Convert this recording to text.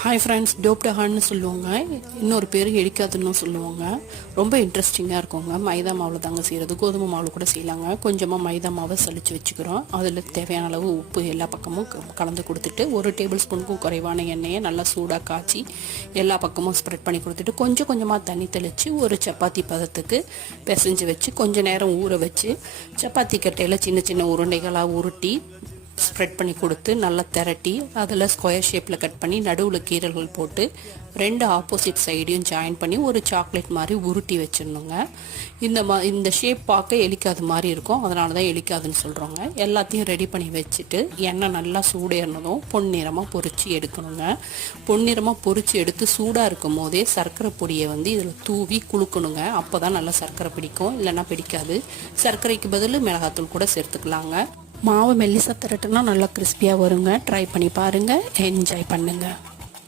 Hi friends, டோப்டஹான்னு சொல்லுவாங்க. இன்னொரு பேர் எலிக்காதுன்னு சொல்லுவாங்க. ரொம்ப இன்ட்ரெஸ்டிங்காக இருக்குங்க. மைதா மாவில் தாங்க செய்கிறது. கோதுமை மாவில் கூட செய்யலாங்க. கொஞ்சமாக மைதா மாவை சலிச்சு வச்சுக்கிறோம். அதில் தேவையான அளவு உப்பு எல்லா பக்கமும் கலந்து கொடுத்துட்டு, 1 டேபிள் ஸ்பூனுக்கும் குறைவான எண்ணெயை நல்லா சூடாக காய்ச்சி எல்லா பக்கமும் ஸ்ப்ரெட் பண்ணி கொடுத்துட்டு, கொஞ்சம் கொஞ்சமாக தண்ணி தெளித்து ஒரு சப்பாத்தி பதத்துக்கு பிசைஞ்சு வச்சு கொஞ்சம் நேரம் ஊற வச்சு, சப்பாத்தி கட்டையில் சின்ன சின்ன உருண்டைகளாக உருட்டி ஸ்ப்ரெட் பண்ணி கொடுத்து நல்லா திரட்டி அதில் ஸ்கொயர் ஷேப்பில் கட் பண்ணி நடுவில் கீரல்கள் போட்டு 2 ஆப்போசிட் சைடையும் ஜாயின் பண்ணி ஒரு சாக்லேட் மாதிரி உருட்டி வச்சிடணுங்க. இந்த ஷேப் பார்க்க எலிக்காது மாதிரி இருக்கும், அதனால தான் எலிக்காதுன்னு சொல்கிறோங்க. எல்லாத்தையும் ரெடி பண்ணி வச்சுட்டு எண்ணெய் நல்லா சூடேறினதும் பொன்னிறமாக பொரிச்சு எடுக்கணுங்க. பொன்னிறமாக பொரிச்சு எடுத்து சூடாக இருக்கும் போதே சர்க்கரை பொடியை இதில் தூவி குலுக்கணுங்க. அப்போ தான் நல்லா சர்க்கரை பிடிக்கும், இல்லைன்னா பிடிக்காது. சர்க்கரைக்கு பதில் மிளகாத்தூள் கூட சேர்த்துக்கலாங்க. மாவு மெல்லிசா திரட்டுனா நல்லா கிறிஸ்பியாக வருங்க. ட்ரை பண்ணி பாருங்கள், என்ஜாய் பண்ணுங்கள்.